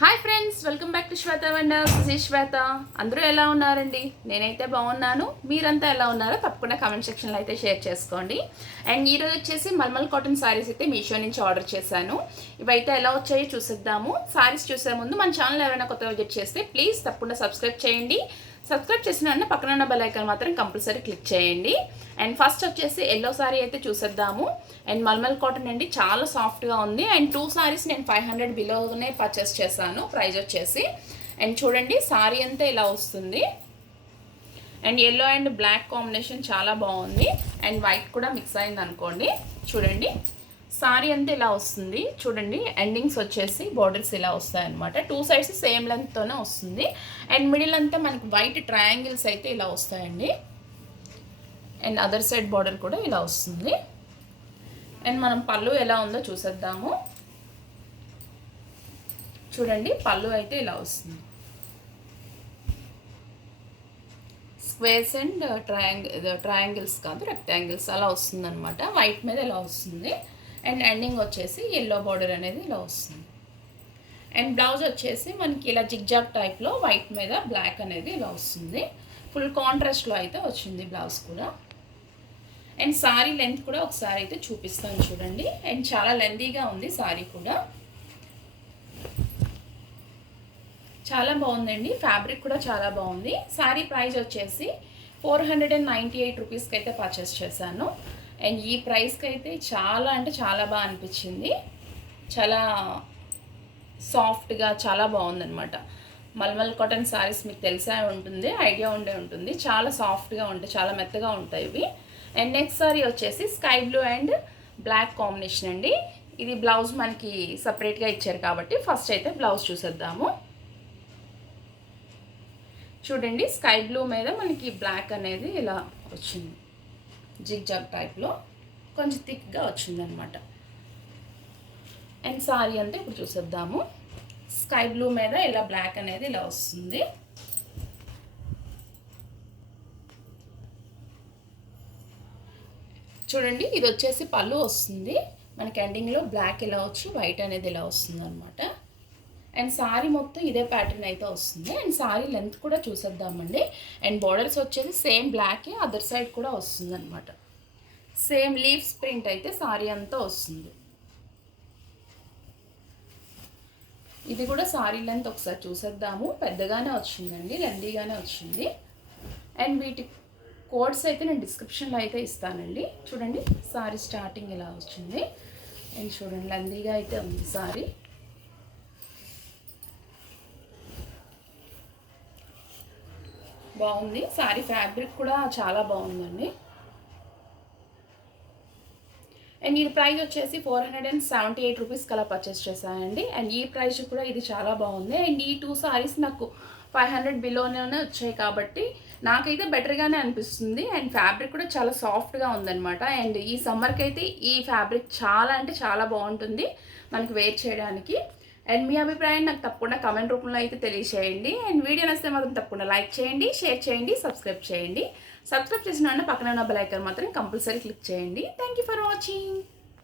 Hi friends, welcome back to Shweta wonders. This is Shweta. అందరూ ఎలా ఉన్నారండి? నేనైతే బాగున్నాను. మీరంతా ఎలా ఉన్నారో తప్పకుండా కామెంట్ సెక్షన్లో అయితే షేర్ చేసుకోండి. అండ్ ఈరోజు వచ్చేసి మల్మల్ కాటన్ సారీస్ అయితే మీషో నుంచి ఆర్డర్ చేశాను. ఇవైతే ఎలా వచ్చాయో చూసేద్దాము. సారీస్ చూసే ముందు మన ఛానల్ ఎవరైనా కొత్తగా విజిట్ చేస్తే ప్లీజ్ తప్పకుండా సబ్స్క్రైబ్ చేయండి. సబ్స్క్రైబ్ చేసిన వెంటనే పక్కన ఉన్న బెల్ ఐకాన్ మాత్రం కంపల్సరీ క్లిక్ చేయండి. అండ్ ఫస్ట్ వచ్చేసి ఎల్లో సారీ అయితే చూసేద్దాము. అండ్ మల్మల్ కాటన్ అండి, చాలా సాఫ్ట్గా ఉంది. అండ్ 2 సారీస్ నేను 500 బిలోనే పర్చేస్ చేశాను ప్రైస్ వచ్చేసి. అండ్ చూడండి, సారీ అంతా ఇలా వస్తుంది. And yellow and black combination చాలా బాగుంది. అండ్ వైట్ కూడా మిక్స్ అయింది అనుకోండి. చూడండి, సారీ అంతా ఇలా వస్తుంది. చూడండి, ఎండింగ్స్ వచ్చేసి బార్డర్స్ ఇలా వస్తాయి అనమాట. 2 సైడ్స్ సేమ్ లెంత్తోనే వస్తుంది. అండ్ మిడిల్ అంతా మనకి వైట్ ట్రయాంగిల్స్ అయితే ఇలా వస్తాయండి. అండ్ అదర్ సైడ్ బార్డర్ కూడా ఇలా వస్తుంది. అండ్ మనం పళ్ళు ఎలా ఉందో చూసేద్దాము. చూడండి, పళ్ళు అయితే ఇలా వస్తుంది. స్క్వేర్స్ అండ్ ట్రయాంగిల్స్ కాదు, రెక్టాంగిల్స్ అలా వస్తుంది అనమాట. వైట్ మీద ఇలా వస్తుంది. అండ్ ఎండింగ్ వచ్చేసి ఎల్లో బార్డర్ అనేది ఇలా వస్తుంది. అండ్ బ్లౌజ్ వచ్చేసి మనకి ఇలా జిగ్జాగ్ టైప్లో వైట్ మీద బ్లాక్ అనేది ఇలా వస్తుంది. ఫుల్ కాంట్రాస్ట్లో అయితే వచ్చింది బ్లౌజ్ కూడా. అండ్ సారీ లెంత్ కూడా ఒకసారి అయితే చూపిస్తాను చూడండి. అండ్ చాలా లెంతీగా ఉంది సారీ కూడా. చాలా బాగుందండి, ఫ్యాబ్రిక్ కూడా చాలా బాగుంది. సారీ ప్రైస్ వచ్చేసి 498 రూపీస్కి అయితే పర్చేస్ చేశాను. అండ్ ఈ ప్రైస్కి అయితే చాలా అంటే చాలా బాగా అనిపించింది. చాలా సాఫ్ట్గా చాలా బాగుందనమాట. మల్మల్ కాటన్ సారీస్ మీకు తెలిసే ఉంటుంది, ఐడియా ఉండే ఉంటుంది. చాలా సాఫ్ట్గా ఉంటాయి, చాలా మెత్తగా ఉంటాయి ఇవి. అండ్ నెక్స్ట్ సారీ వచ్చేసి sky blue and black combination అండి. ఇది బ్లౌజ్ మనకి సపరేట్గా ఇచ్చారు కాబట్టి ఫస్ట్ అయితే బ్లౌజ్ చూసేద్దాము. చూడండి, స్కై బ్లూ మీద మనకి బ్లాక్ అనేది ఇలా వచ్చింది. జిగ్జాగ్ టైప్లో కొంచెం థిక్గా వచ్చిందనమాట. అండ్ సారీ అంతా ఇప్పుడు చూసేద్దాము. స్కై బ్లూ మీద ఇలా బ్లాక్ అనేది ఇలా వస్తుంది. చూడండి, ఇది వచ్చేసి పళ్ళు వస్తుంది మనకి. ఎండింగ్లో బ్లాక్ ఇలా వచ్చి వైట్ అనేది ఇలా వస్తుంది అనమాట. అండ్ సారీ మొత్తం ఇదే ప్యాటర్న్ అయితే వస్తుంది. అండ్ సారీ లెంత్ కూడా చూసేద్దామండి. అండ్ బార్డర్స్ వచ్చేసి సేమ్ బ్లాక్, అదర్ సైడ్ కూడా వస్తుంది అనమాట. సేమ్ లీవ్స్ ప్రింట్ అయితే సారీ అంతా వస్తుంది. ఇది కూడా సారీ లెంత్ ఒకసారి చూసేద్దాము. పెద్దగానే వచ్చిందండి, లెందీగానే వచ్చింది. అండ్ వీటి కోడ్స్ అయితే నేను డిస్క్రిప్షన్లో అయితే ఇస్తానండి. చూడండి, సారీ స్టార్టింగ్ ఇలా వచ్చింది. అండ్ చూడండి, లెందీగా అయితే ఉంది సారీ. బాగుంది సారీ, ఫ్యాబ్రిక్ కూడా చాలా బాగుందండి. అండ్ ఈ ప్రైస్ వచ్చేసి 478 రూపీస్కి అలా పర్చేస్ చేశానండి. అండ్ ఈ ప్రైస్ కూడా ఇది చాలా బాగుంది. అండ్ ఈ 2 సారీస్ నాకు 500 బిలోనే వచ్చాయి కాబట్టి నాకైతే బెటర్గానే అనిపిస్తుంది. అండ్ ఫ్యాబ్రిక్ కూడా చాలా సాఫ్ట్గా ఉందన్నమాట. అండ్ ఈ సమ్మర్కి అయితే ఈ ఫ్యాబ్రిక్ చాలా అంటే చాలా బాగుంటుంది మనకి వేర్ చేయడానికి. అండ్ మీ అభిప్రాయాన్ని నాకు తప్పకుండా కామెంట్ రూపంలో అయితే తెలియజేయండి. అండ్ వీడియో నచ్చితే మాత్రం తప్పకుండా లైక్ చేయండి, షేర్ చేయండి, సబ్స్క్రైబ్ చేయండి. సబ్స్క్రైబ్ చేసిన పక్కన ఉన్న బెల్ ఐకాన్ మాత్రం కంపల్సరీ క్లిక్ చేయండి. Thank you for watching.